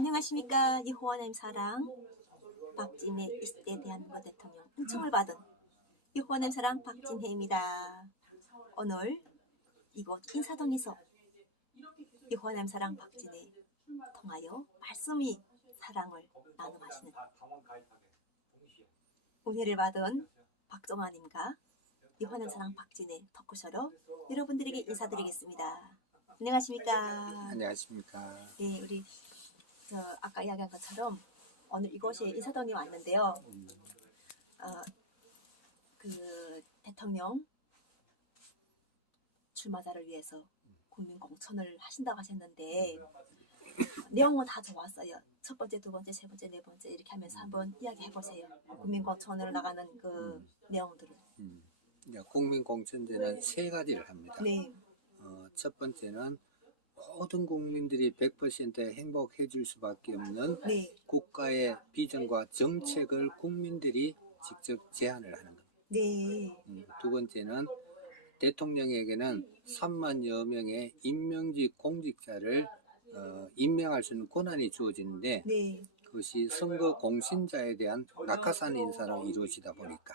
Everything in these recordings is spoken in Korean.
안녕하십니까 이호원의 사랑 박진혜 20대 대한민국 대통령 은총을 받은 이호원의 사랑 박진혜입니다. 오늘 이곳 인사동에서 이호원의 사랑 박진혜 통하여 말씀이 사랑을 나눔하시는 은혜를 받은 박정아님과 이호원의 사랑 박진혜 토크쇼로 여러분들에게 인사드리겠습니다. 안녕하십니까. 안녕하십니까. 네, 우리 저 아까 이야기한 것처럼 오늘 이곳에 인사동에 왔는데요. 음, 어, 그 대통령 출마자를 위해서 국민 공천을 하신다고 하셨는데 내용은 다 좋았어요. 첫 번째, 두 번째, 세 번째, 네 번째 이렇게 하면서 한번 이야기해 보세요. 국민 공천으로 나가는 그 내용들을. 음. 이제 국민 공천제는 세 가지를 합니다. 네, 어, 첫 번째는 모든 국민들이 100% 행복해 줄 수밖에 없는 네, 국가의 비전과 정책을 국민들이 직접 제안을 하는 겁니다. 네, 음, 두 번째는 대통령에게는 3만여 명의 임명직 공직자를 어, 임명할 수 있는 권한이 주어지는데 네, 그것이 선거 공신자에 대한 낙하산 인사로 이루어지다 보니까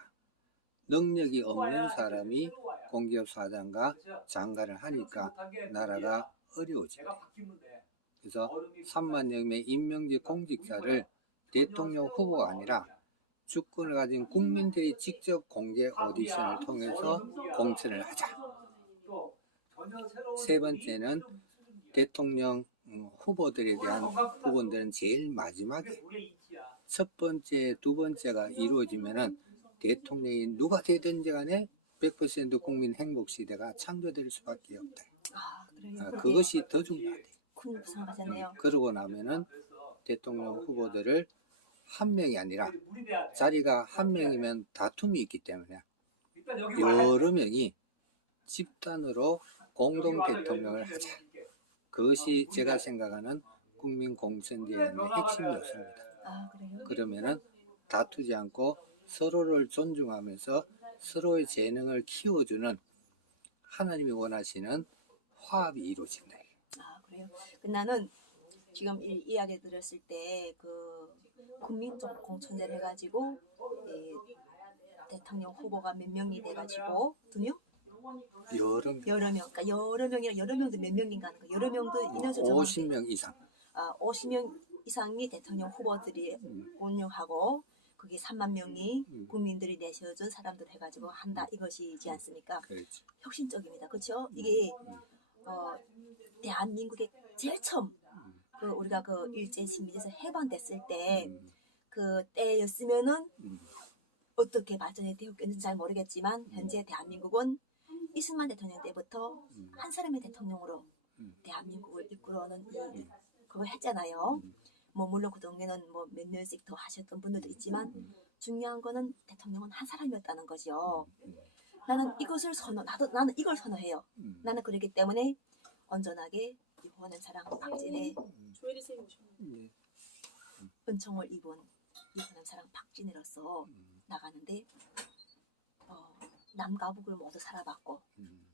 능력이 없는 사람이 공기업 사장과 장관을 하니까 나라가 어려워집니다. 그래서 3만여 명의 임명직 공직자를 대통령 후보가 아니라 주권을 가진 국민들이 직접 공개 오디션을 통해서 공천을 하자. 세 번째는 대통령 음, 후보들에 대한 부분들은 제일 마지막에 첫 번째, 두 번째가 이루어지면은 대통령이 누가 되든지 간에 100% 국민 행복 시대가 창조될 수밖에 없다. 아 그것이 더 중요하대. 큰 부상하셨네요. 그러고 나면은 대통령 후보들을 한 명이 아니라 자리가 한 명이면 다툼이 있기 때문에 여러 명이 집단으로 공동 대통령을 하자. 그것이 제가 생각하는 국민 공천제의 핵심 요소입니다. 아. 그러면은 다투지 않고 서로를 존중하면서 서로의 재능을 키워주는 하나님이 원하시는 화합이 이루어진다. 아 그래요. 그 나는 지금 이 이야기 들었을 때 그 국민적 공천제를 해가지고 예, 대통령 후보가 몇 명이 돼가지고 두 명? 여러 명, 여러 명. 그러니까 여러 명이랑 여러 명도 몇 명인가 하는 거. 여러 명도 인원수 정확히 50명 이상. 아, 50명 이상이 대통령 후보들이 음. 운영하고 그게 3만 명이 음. 국민들이 내셔준 사람들 해가지고 한다 이것이지 않습니까? 그렇죠. 혁신적입니다. 그렇죠? 이게 어, 대한민국의 제일 처음 음. 그 우리가 그 일제 식민지에서 해방됐을 때 음, 그 때였으면은 음, 어떻게 발전이 되었겠는지 잘 모르겠지만 현재 대한민국은 이승만 대통령 때부터 음. 한 사람의 대통령으로 음. 대한민국을 이끌어오는 이 그걸 했잖아요. 음. 뭐 물론 그 동네는 뭐 몇 년씩 더 하셨던 분들도 있지만 음. 중요한 거는 대통령은 한 사람이었다는 거죠. 음, 나는 이것을 선호 나도 나는 이걸 선호해요. 음, 나는 그렇기 때문에 온전하게 이호하는 사랑 박진의 조혜리 선생님 오셨나요? 음, 은총을 입은 이호하는 사랑 박진혜로서 음, 나가는데 어, 남과 북을 모두 살아봤고 음,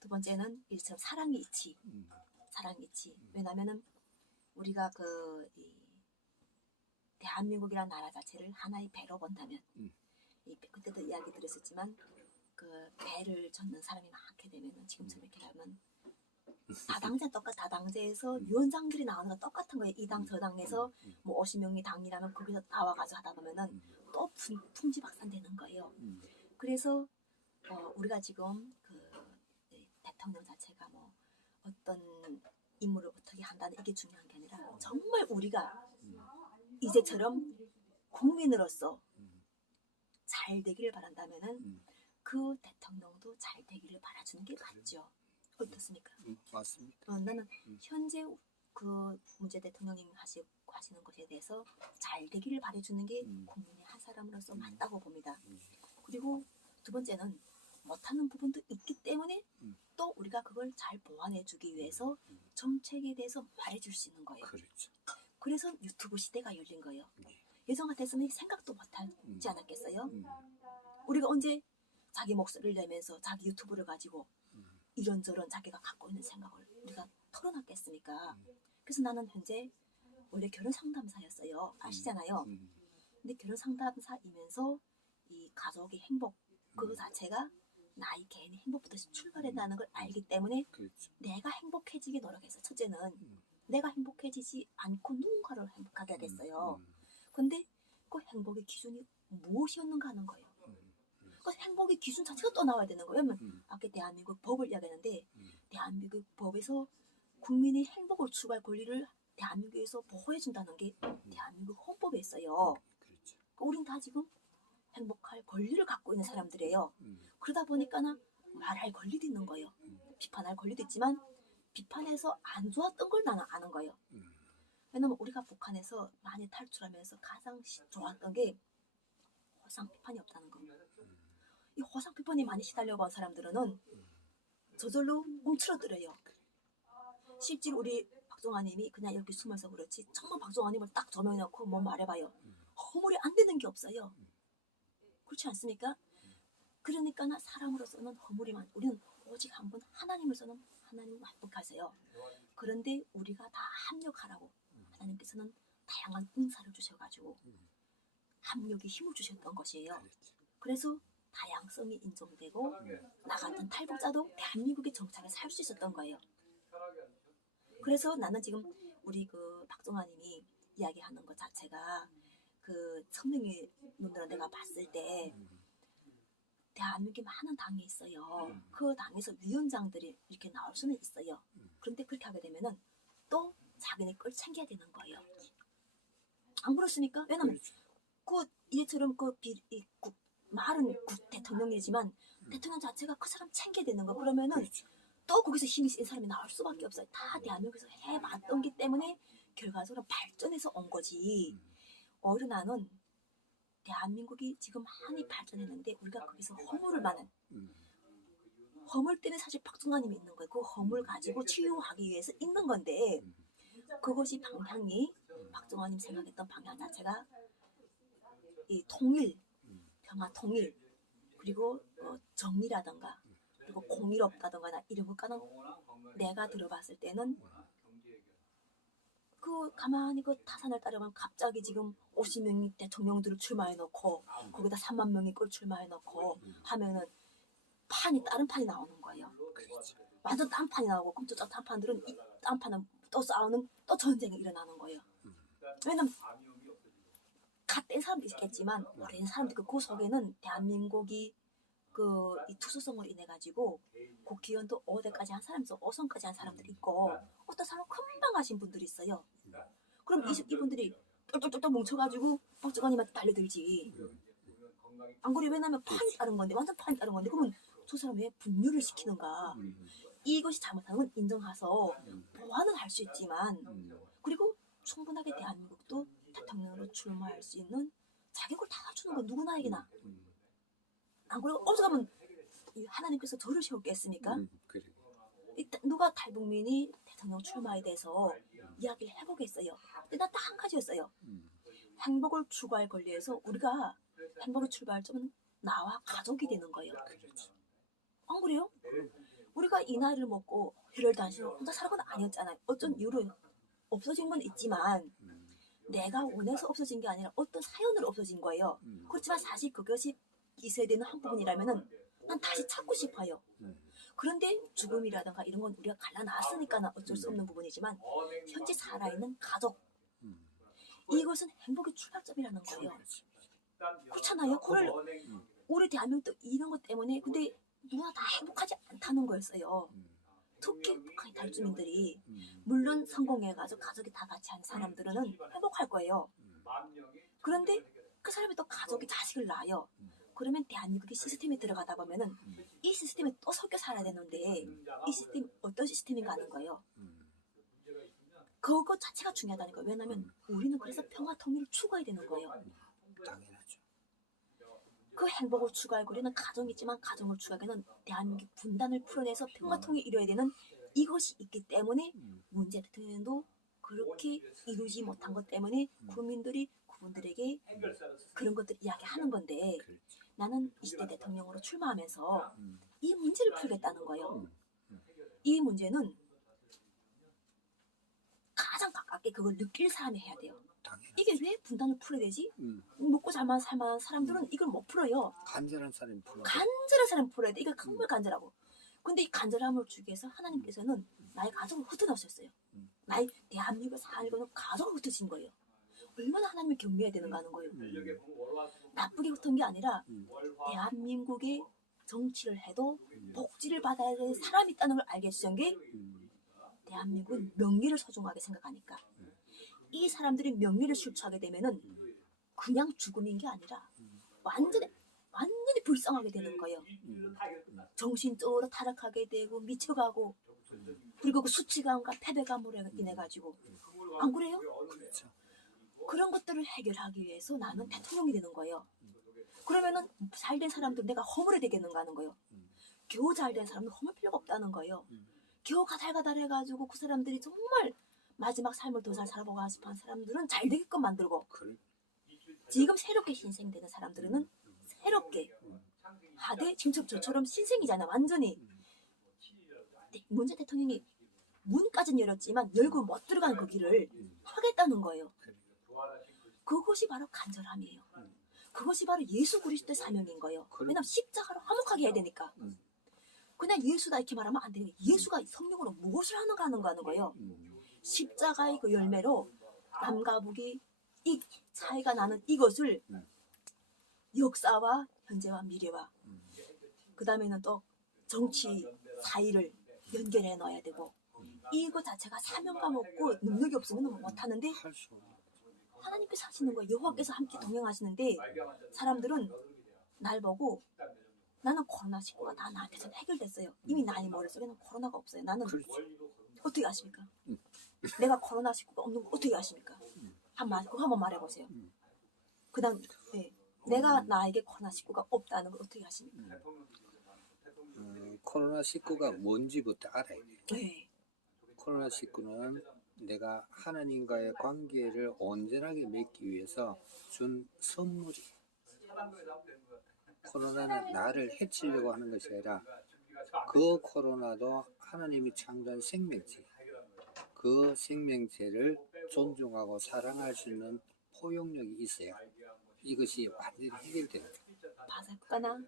두 번째는 이처럼 사랑의 이치 음, 사랑의 이치 왜냐면은 우리가 그 이, 대한민국이라는 나라 자체를 하나의 배로 본다면 음. 이, 그때도 이야기 드렸었지만 그 배를 젓는 사람이 많게 되면은 지금처럼 이렇게 하면 다당제 똑같 다당제에서 음. 위원장들이 나오는 거 똑같은 거예요. 이 당 저 당에서 음, 뭐 50명이 당이라는 거기서 나와가지고 하다 보면은 음, 또 품, 풍지박산되는 거예요. 음, 그래서 어, 우리가 지금 그 네, 대통령 자체가 뭐 어떤 임무를 어떻게 한다는 이게 중요한 게 아니라 정말 우리가 음, 이제처럼 국민으로서 음, 잘 되기를 바란다면은 음. 그 대통령도 잘 되기를 바라주는 게 맞죠. 어떻습니까? 음, 맞습니다. 어, 나는 음. 현재 그 문재 대통령님 하시, 하시는 것에 대해서 잘 되기를 바라주는 게 음. 국민의 한 사람으로서 음. 맞다고 봅니다. 음, 그리고 두 번째는 못하는 부분도 있기 때문에 음. 또 우리가 그걸 잘 보완해주기 위해서 음. 정책에 대해서 말해줄 수 있는 거예요. 그렇죠. 그래서 유튜브 시대가 열린 거예요. 네. 예전 같았으면 생각도 음. 못하지 않았겠어요? 음, 우리가 언제 자기 목소리를 내면서 자기 유튜브를 가지고 음, 이런저런 자기가 갖고 있는 생각을 우리가 털어놨겠습니까? 음. 그래서 나는 현재 원래 결혼 상담사였어요. 아시잖아요. 음, 근데 결혼 상담사이면서 이 가족의 행복 그 음. 자체가 나의 개인의 행복부터 출발한다는 걸 알기 때문에 그렇죠. 내가 행복해지기 노력해서 첫째는 음. 내가 행복해지지 않고 누군가를 행복하게. 음, 근데 그 행복의 기준이 무엇이었는가 하는 거예요. 음, 그 행복의 기준 자체가 또 나와야 되는 거예요. 왜냐면 음, 아까 대한민국 법을 이야기하는데 음. 대한민국 법에서 국민의 행복을 추구할 권리를 대한민국에서 보호해준다는 게 대한민국 헌법에 있어요. 그렇죠. 그러니까 우린 다 지금 행복할 권리를 갖고 있는 사람들이에요. 음, 그러다 보니까는 말할 권리도 있는 거예요. 음. 비판할 권리도 있지만 비판해서 안 좋았던 걸 나는 아는 거예요. 음, 왜냐면 우리가 북한에서 많이 탈출하면서 가장 시- 좋았던 게 허상 비판이 없다는 거. 이 허상 비판이 많이 시달려본 사람들은 저절로 움츠러들어요. 실제로 우리 박종환님이 그냥 이렇게 숨어서 그렇지 정말 박종환님을 딱 조명해놓고 뭐 말해봐요. 허물이 안 되는 게 없어요. 그렇지 않습니까? 그러니까 나 사람으로서는 허물이 많. 우리는 오직 한 분 하나님으로서는 하나님을 행복하세요. 그런데 우리가 다 합력하라고 하나님께서는 다양한 은사를 주셔가지고 합력의 힘을 주셨던 것이에요. 그래서 다양성이 인정되고 나 같은 탈북자도 대한민국의 정착에 살수 있었던 거예요. 그래서 나는 지금 우리 그 박종환님이 이야기하는 것 자체가 그 성명의 논문을 내가 봤을 때 음, 대한민국에 많은 당이 있어요. 그 당에서 위원장들이 이렇게 나올 수는 있어요. 그런데 그렇게 하게 되면은 또 자기네 걸 챙겨야 되는 거예요. 안 그렇습니까? 왜냐면 그렇죠. 그 얘처럼 그 비, 이 국, 말은 국 대통령이지만 대통령 자체가 그 사람 챙겨야 되는 거 그러면은 그렇죠. 또 거기서 힘이 센 사람이 나올 수밖에 없어요. 다 대한민국에서 해봤던 기 때문에 결과적으로 발전해서 온 거지. 음, 오히려 나는 대한민국이 지금 많이 발전했는데 우리가 거기서 허물을 많은 음, 허물 때문에 사실 박종환님이 있는 거예요. 그 허물 가지고 치유하기 위해서 있는 건데 음. 그것이 방향이 박종환님 생각했던 방향 자체가 이 통일, 음. 평화 통일 그리고 어, 정리라던가 그리고 공의롭다던가 나 이런 것과는 내가 들어봤을 때는 그 가만히 그 타산을 따르면 갑자기 지금 50명이 대통령들을 출마해 놓고 거기다 3만 명이 꼴 출마해 놓고 하면은 판이 다른 판이 나오는 거예요. 완전 딴 판이 나오고 그럼 저딴 판들은 이 딴 판은 또 싸우는 또 전쟁이 일어나는 거예요. 왜냐면 갓된 사람도 있겠지만 어린 사람들 그 속에는 대한민국이 그 이 투수성으로 인해 가지고 국회의원도 5대까지 한 사람도 5선까지 한 사람들이 있고 어떤 사람 금방 가신 분들이 있어요. 그럼 이, 이분들이 똘똘똘똘 뭉쳐가지고 박정환님한테 달려들지. 안 그래 왜냐면 판이 다른 건데 완전 판이 다른 건데 그러면 저 사람 왜 분류를 시키는가? 음, 이것이 잘못하는 건 인정해서 음, 보완은 할 수 있지만 음, 그리고 충분하게 대한민국도 대통령으로 출마할 수 있는 자격을 다 갖추는 건 누구나에게나 음, 안 가면 이 하나님께서 저를 세웠겠습니까? 음, 그래. 일단 누가 탈북민이 대통령 출마에 대해서 이야기를 해보겠어요. 근데 나 딱 한 가지였어요. 음, 행복을 추구할 권리에서 우리가 행복을 추구할 점은 나와 가족이 되는 거예요. 안 그래요? 우리가 이 나이를 먹고 혈을 다니시고 혼자 건 아니었잖아요. 어쩐 이유로 없어진 건 있지만 음, 내가 원해서 없어진 게 아니라 어떤 사연으로 없어진 거예요. 음, 그렇지만 사실 그것이 기소되는 한 부분이라면은 난 다시 찾고 싶어요. 음, 그런데 죽음이라든가 이런 건 우리가 갈라놨으니까 는 어쩔 수 없는 부분이지만 현재 살아있는 가족 음. 이것은 행복의 출발점이라는 거예요. 그렇잖아요. 그걸 우리 대한민국도 이런 것 때문에 근데 누가 다 행복하지 않다는 거였어요. 음, 특히 북한의 탈주민들이 음, 물론 성공해가지고 가족이 다 같이 한 사람들은 행복할 거예요. 음. 그런데 그 사람이 또 가족이 자식을 낳아요. 그러면 대한민국의 시스템에 들어가다 보면은 이 시스템에 또 섞여 살아야 되는데 이 시스템 어떤 시스템인가 하는 거예요. 음, 그거 자체가 중요하다는 거예요. 왜냐하면 우리는 그래서 평화 통일을 추구해야 되는 거예요. 그 행복을 추구하고 우리는 가정이 있지만 가정을 추구하기는 대한민국 분단을 풀어내서 평화 통일 이루어야 되는 이것이 있기 때문에 음, 문재 대통령도 그렇게 이루지 못한 것 때문에 국민들이 그분들에게 그런 것들 이야기하는 건데. 나는 20대 대통령으로 출마하면서 음, 이 문제를 풀겠다는 거예요. 음, 이 문제는 가장 가깝게 그걸 느낄 사람이 해야 돼요. 당연히. 이게 왜 분단을 풀어야 되지? 음, 먹고 살만 살만한 사람들은 이걸 못 풀어요. 간절한 사람이 풀어. 간절한 사람 풀어야 돼. 이거 정말 간절하고. 근데 이 간절함을 주기 위해서 하나님께서는 나의 가족을 흩어놓으셨어요. 음. 나의 대한민국에 살고 있는 가족을 흩으신 거예요. 얼마나 하나님을 경배해야 되는가 하는 거예요. 음, 나쁘게 흩은 게 아니라 음, 대한민국의 정치를 해도 음, 복지를 받아야 될 사람이 있다는 걸 알게 해주신 게 음, 대한민국은 명예를 소중하게 생각하니까 음. 이 사람들이 명예를 실추하게 되면은 음, 그냥 죽음인 게 아니라 음. 완전히 완전히 불쌍하게 되는 거예요. 음, 정신적으로 타락하게 되고 미쳐가고 그리고 그 수치감과 패배감으로 인해 가지고 안 그래요? 그렇죠. 그런 것들을 해결하기 위해서 나는 대통령이 되는 거예요. 그러면은 잘 된 사람들 내가 허물어야 되겠는가 하는 거예요. 음, 겨우 잘 된 사람은 허물 필요가 없다는 거예요. 음. 겨우 가달가달 해가지고 그 사람들이 정말 마지막 삶을 더 잘 살아보고 싶은 사람들은 잘 되게끔 만들고 그래. 지금 새롭게 신생되는 사람들은 새롭게 음, 하되 지금 저처럼 신생이잖아 완전히 음, 대- 문재인 대통령이 문까지는 열었지만 열고 못 들어가는 그 길을 음, 하겠다는 거예요. 그것이 바로 간절함이에요. 음. 그것이 바로 예수 그리스도의 사명인 거예요. 왜냐면 십자가로 화목하게 해야 되니까. 음. 그냥 예수다 이렇게 말하면 안 되는 게 예수가 성령으로 무엇을 하는가 하는 거 하는 거예요. 음, 십자가의 그 열매로 남과 북이 이 차이가 나는 이것을 음. 역사와 현재와 미래와 음, 그 다음에는 또 정치 사이를 연결해 넣어야 되고 음. 이거 자체가 사명감 없고 능력이 없으면 못 하는데 할수 없는. 하나님께서 하시는 거예요. 여호와께서 함께 동행하시는데 사람들은 날 보고 나는 코로나 19가 다 나한테서 해결됐어요. 이미 나의 머릿속에는 코로나가 없어요. 나는 그렇지. 어떻게 아십니까? 음. 내가 코로나 19가 없는 거 어떻게 아십니까? 음. 한 말, 그거 한번 말해보세요. 음. 그다음 네. 내가 나에게 코로나 19가 없다는 걸 어떻게 아십니까? 음, 코로나 19가 뭔지부터 알아야 돼. 네. 코로나 19는 내가 하나님과의 관계를 온전하게 맺기 위해서 준 선물이. 코로나는 나를 해치려고 하는 것이 아니라 그 코로나도 하나님이 창조한 생명체. 그 생명체를 존중하고 사랑할 수 있는 포용력이 있어야 이것이 완전히 해결돼요. 맞아요. 그러니까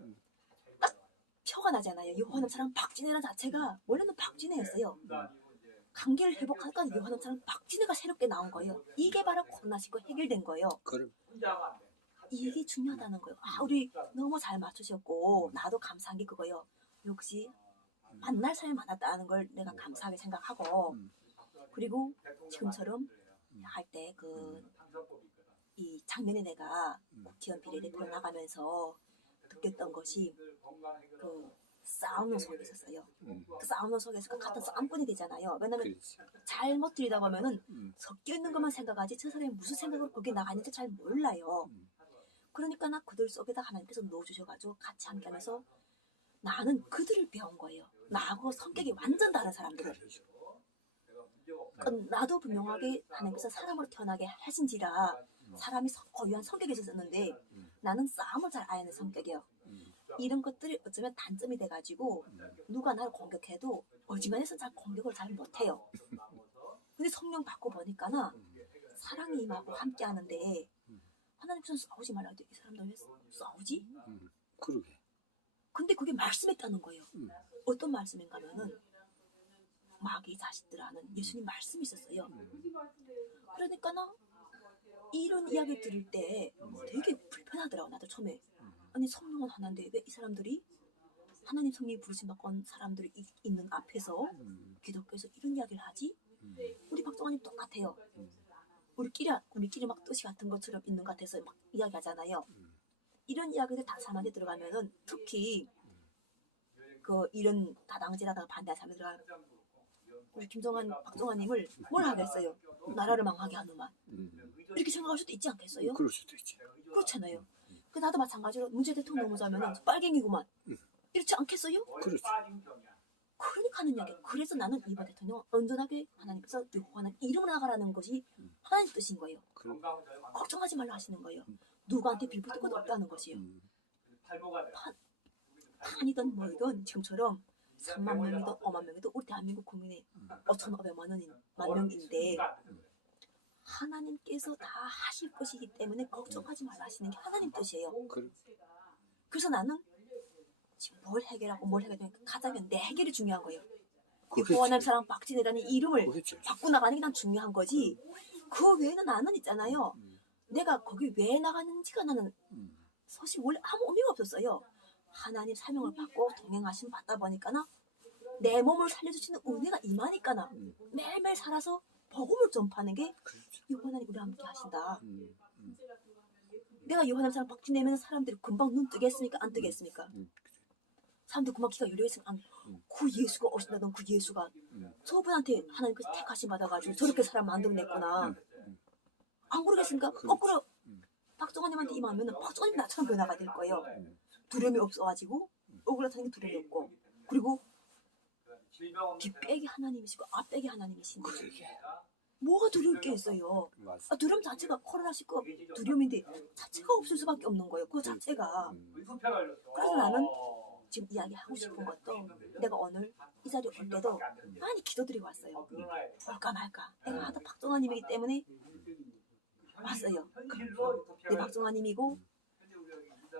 딱 표가 나잖아요. 요한음 사람 박진혜라는 자체가 원래는 박진혜였어요. 관계를 회복하니까 요한음 사람 박진혜가 새롭게 나온 거예요. 이게 바로 코로나19 해결된 거예요. 그럼 이게 중요하다는 거예요. 아, 우리 너무 잘 맞추셨고, 나도 감사한 게 그거예요. 역시, 만날 사람이 많았다는 걸 내가 감사하게 생각하고, 음, 그리고 지금처럼 할 때 그, 이 장면에 내가 음. 국회의원 비례대표 나가면서 느꼈던 것이 그 싸우는 속에 있었어요. 음, 그 싸우는 속에서 그 같은 싸움꾼이 되잖아요. 왜냐면. 잘못 들이다 보면은 음, 섞여 있는 것만 생각하지 저 사람이 무슨 생각으로 거기 나가는지 잘 몰라요. 음. 그러니까 나 그들 속에다 하나님께서 넣어주셔가지고 같이 함께하면서 나는 그들을 배운 거예요. 나하고 성격이 완전 다른 사람들을. 나도 분명하게 하나님께서 사람으로 태어나게 하신지라 사람이 성- 고유한 성격이 있었는데 음. 나는 싸움을 잘 아는 성격이에요. 음, 이런 것들이 어쩌면 단점이 돼가지고 음. 누가 나를 공격해도 어지간해서 잘 공격을 잘 못해요. 근데 성령 받고 보니까나 사랑이 임하고 함께 하는데 하나님께서 싸우지 말라 해도 이 사람들 왜 싸우지? 음, 그러게. 근데 그게 말씀했다는 거예요. 음, 어떤 말씀인가 하면은 마귀 자식들하는 예수님 말씀이 있었어요. 음, 그러니까 나 이런 이야기 들을 때 되게 불편하더라고 나도 처음에 음, 아니 성령은 하나인데 왜 이 사람들이 하나님 성령이 부르심 받고 온 사람들이 이- 있는 앞에서 음, 기독교에서 이런 이야기를 하지? 음, 우리 박정환님 똑같아요. 음, 우리끼리 우리끼리 막 뜻이 같은 것처럼 있는 것 같아서 막 이야기하잖아요. 음. 이런 이야기들 다 사람한테 들어가면은 특히 그 이런 다당제라다가 반대한 사람들 들어가 우리 김정한 박정환님을 뭘 하겠어요? 나라를 망하게 하는만 음. 이렇게 생각할 수도 있지 않겠어요? 그럴 수도 있지. 그렇잖아요. 그 나도 마찬가지로 문재 대통령 오자면은 빨갱이구만 음. 이렇지 않겠어요? 그렇지. 그러니까 하는 이야기. 그래서 나는 이번 대통령 온전하게 하나님께서 여호와는 이름을 나가라는 것이 음. 하나님 뜻인 거예요. 그럼, 걱정하지 말라 하시는 거예요. 음. 누구한테 빌붙을 것 없다는 것이요. 음, 판이든 뭐이든 지금처럼 3만 명이든 5만 명이든 우리 대한민국 국민이 5,500만 원인 만 명인데 하나님께서 다 하실 것이기 때문에 걱정하지 말라 하시는 게 하나님 뜻이에요. 그, 그래서 나는 지금 뭘 해결하고 뭘 해결하면 가자면 내 해결이 중요한 거예요. 보안함 사랑 박진혜라는 이름을. 바꾸 나가는 게 난 중요한 거지. 그 외에는 나는 있잖아요. 음, 내가 거기 왜 나가는지가 나는 음, 사실 원래 아무 의미가 없었어요. 하나님 사명을 받고 동행하심 받다 보니까나 내 몸을 살려주시는 은혜가 임하니까나 음, 매일매일 살아서 복음을 전파하는 게 그렇죠. 이 하나님 우리와 함께 하신다. 음, 음, 내가 요한의 사랑 박지 내면 사람들이 금방 눈 뜨겠습니까? 안 뜨겠습니까? 음, 사람들 금방 귀가 안, 음. 그 예수가 오신다던 그 예수가 음, 저분한테 하나님께서 택하심 받아가지고 저렇게 사람 만들어냈구나. 음, 음. 안 그러겠습니까? 그렇지. 거꾸로 음. 박정환님한테 임하면 박정환님 나처럼 변화가 될 거예요. 음. 두려움이 없어가지고 억울하다는 게 두려움이 없고 그리고 뒷백이 하나님이시고 앞백이 하나님이신데 그러게. 뭐가 두려울 게 있어요? 아, 두려움 자체가 코로나19 두려움인데 자체가 없을 수밖에 없는 거예요. 그 자체가. 음, 그래서 나는 지금 이야기하고 싶은 것도 내가 오늘 이 자리에 올 때도 많이 기도드리고 왔어요. 올까 말까. 내가 하도 박정환님이기 때문에 왔어요. 내 박정환님이고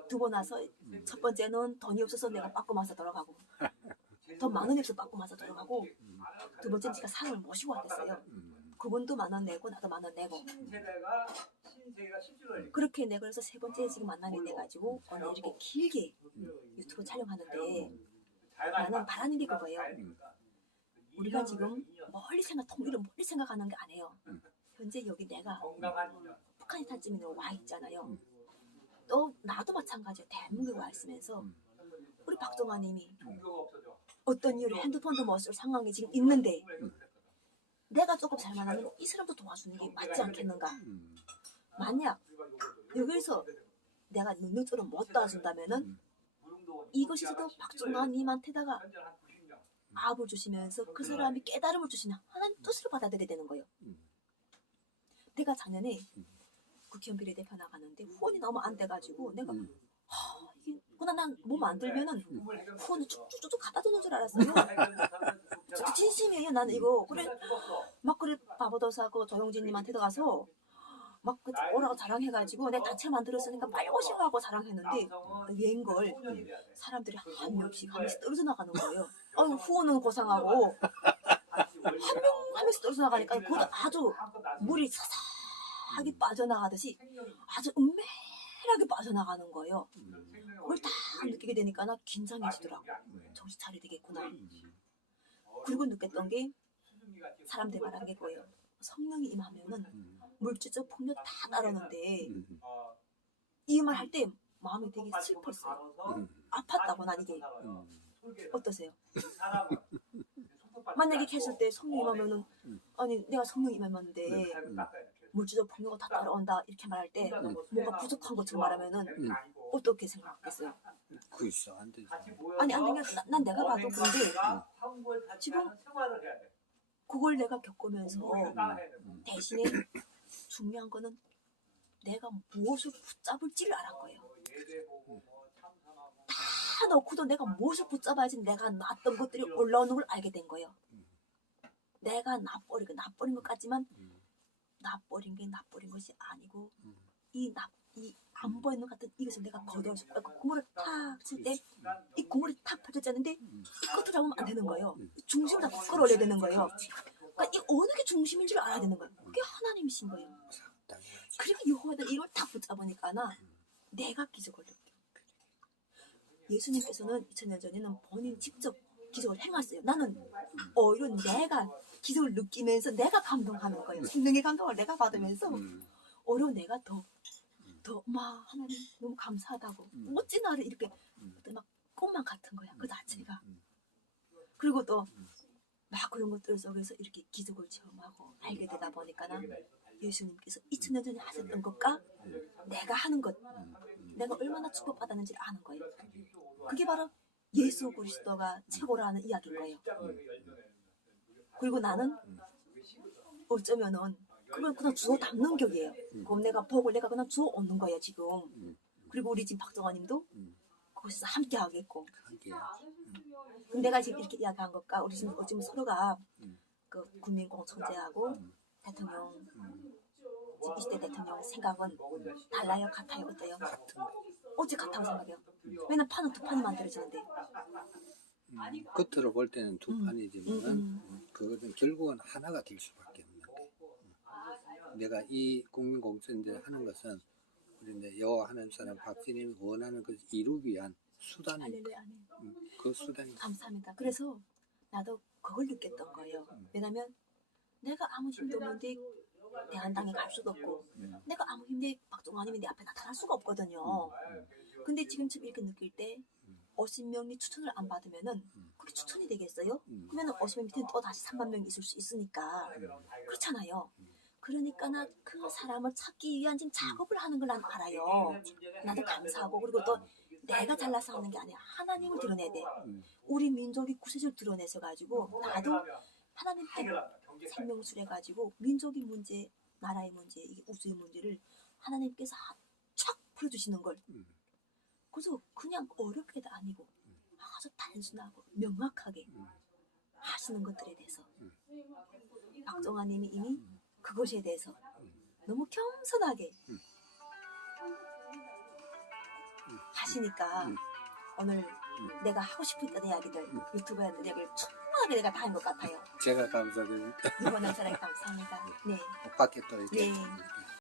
두고 나서 첫 번째는 돈이 없어서 내가 빠꾸 마서 돌아가고 돈 만 원이 없어 빠꾸 마서 돌아가고 음, 두 번째는 제가 사람을 모시고 왔댔어요. 음, 그분도 만 원 내고 나도 만 원 내고 그렇게 내고 그래서 세 번째 지금 만나게 돼가지고 오늘 이렇게 길게 유튜브 촬영하는데 나는 바라는 게 그거예요. 음. 우리가 지금 멀리 생각, 통일을 멀리 생각하는 게 아니에요. 음. 현재 여기 내가 북한이 탈지민에 와 있잖아요. 음. 또 나도 마찬가지예요. 대한민국에 와 있으면서 음. 우리 박정환님이 어떤 이유로 핸드폰도 못 쓸 상황이 지금 있는데 내가 조금 잘만하면 이 사람도 도와주는 게 맞지 않겠는가? 음, 만약 여기서 내가 능력적으로 못 도와준다면은 음. 이것이 저도 박정환님한테다가 압을 주시면서 그 사람이 깨달음을 주시는 하나님 뜻으로 받아들여야 되는 거예요. 음. 내가 작년에 음. 국회의원 비례대표 나가는데 후원이 너무 안 돼가지고 내가 음. 하, 이게 그나 난몸 안 들면은 후원을 쭉쭉쭉 갖다 주는 줄 알았어요. 진심이에요. 나는 이거 그래 막 그래 바보도 사고 조용진님한테도 가서 막 그 오라고 자랑해가지고 내가 단체 만들었으니까 빨리 오시고 하고 자랑했는데 웬걸 사람들이 한 명씩 한 명씩 떨어져 나가는 거예요. 아유 후원은 고상하고 한 명 한 명씩 떨어져 나가니까 그것도 아주 물이 사사하게 빠져나가듯이 아주 은밀하게 빠져나가는 거예요. 음, 그걸 딱 느끼게 되니까 나 긴장해지더라고. 음, 정신 차려야 되겠구나. 음. 그리고 느꼈던 게 사람들 말하는 게 그거예요. 성령이 임하면은 음, 물질적 폭력 다 따르는데 음, 이말 할 때 마음이 되게 슬펐어요. 음, 아팠다고 난 이게 음. 어떠세요? 만약에 했을 때 성령 임하면은 음. 아니 내가 성령 임하면데 물질적 폭력이 다 따라온다 이렇게 말할 때 뭔가 부족한 것처럼 말하면은 음. 어떻게 생각하겠어요? 글쎄 안 되죠. 아니 안 되게 난, 난 내가 봐도 근데 지금 그걸 내가 겪으면서 음, 대신에 중요한 거는 내가 무엇을 붙잡을지를 알은 거예요. 다 넣고도 내가 무엇을 붙잡아야지 내가 놨던 것들이 올라오는 걸 알게 된 거예요. 내가 놔버리고 놔버린 것 같지만 음, 놔버린 게 놔버린 것이 아니고 음. 이 납, 이안 보이는 것 같은 이것을 내가 걷어서 그 구멍을 탁칠때 이 구멍이 탁 펼쳐졌는데 음. 이 끝을 잡으면 안 되는 거예요. 음. 중심을 다 끌어올려야 되는 거예요. 그러니까 이 어느 게 중심인 줄 알아야 되는 거예요. 그게 하나님이신 거예요. 그리고 여호와들 이걸 다 붙잡으니까나 내가 기적을. 예수님께서는 2000년 전에는 본인 직접 기적을 행하셨어요. 나는 오히려 내가 기적을 느끼면서 내가 감동하는 거예요. 성령의 감동을 내가 받으면서 음, 오히려 내가 더, 더, 막, 하나님 너무 감사하다고. 음. 어찌 나를 이렇게, 음. 막 꿈만 같은 거야. 그 자체가. 음, 그리고 또, 음. 막 그런 것들 속에서 이렇게 기적을 체험하고 알게 되다 보니까는 예수님께서 2000년 전에 하셨던 것과 내가 하는 것, 음, 음. 내가 얼마나 축복받았는지를 아는 거예요. 그게 바로 예수 그리스도가 최고라는 이야기인 거예요. 그리고 나는 어쩌면은 그걸 그냥 주워 담는 격이에요. 그럼 내가 복을 내가 그냥 주워 얻는 거예요 지금. 음. 그리고 우리 지금 박정환님도 음. 그곳에서 함께 하겠고 그럼 내가 지금 이렇게 이야기한 것과 우리 지금 지금 서로가 음. 그 국민공천제하고 음. 대통령 음, 지금 20대 대통령 생각은 달라요 같아요 어때요? 같은 어째 같다고 생각해요? 왜냐면 판은 두 판이 만들어지는데 음, 겉으로 볼 때는 두 음. 판이지만은 음, 음, 그것은 결국은 하나가 될 수밖에 없는 데 음. 내가 이 국민 공천제를 하는 것은 우리 이제 여하는 사람 박진님이 원하는 것을 이루기 위한 수단이니까. 음, 그 수단이 감사합니다. 그래서 나도 그걸 느꼈던 거예요. 왜냐면 내가 아무 힘도 없는데 대한당에 갈 수도 없고 음, 내가 아무 힘내 박종환님이 내 앞에 나타날 수가 없거든요. 근데 지금쯤 이렇게 느낄 때 음. 50명이 추천을 안 받으면은 음. 그게 추천이 되겠어요? 음, 그러면 50명 밑에 또 다시 3만 명이 있을 수 있으니까 그렇잖아요. 그러니까 나 그 사람을 찾기 위한 지금 작업을 하는 걸 난 알아요. 나도 감사하고 그리고 또 내가 잘나서 하는 게 아니라 하나님을 드러내야 돼. 음, 우리 민족이 구세주를 드러내서 가지고 나도 하나님께 생명수래 가지고 민족의 문제, 나라의 문제, 이게 우주의 문제를 하나님께서 하- 촥 풀어주시는 걸. 음, 그래서 그냥 어렵게도 아니고 아주 단순하고 명확하게 음. 하시는 것들에 대해서 음. 박정아님이 이미 음. 그것에 대해서 음. 너무 겸손하게 음. 하시니까 음. 오늘 내가 하고 싶었던 이야기들 음. 유튜브에 이야기를 충 분하게 내가 다 한 것 같아요. 제가 감사드립니다. 이번한 사랑에 감사합니다. 네. 밖에 또 이렇게 네. 음,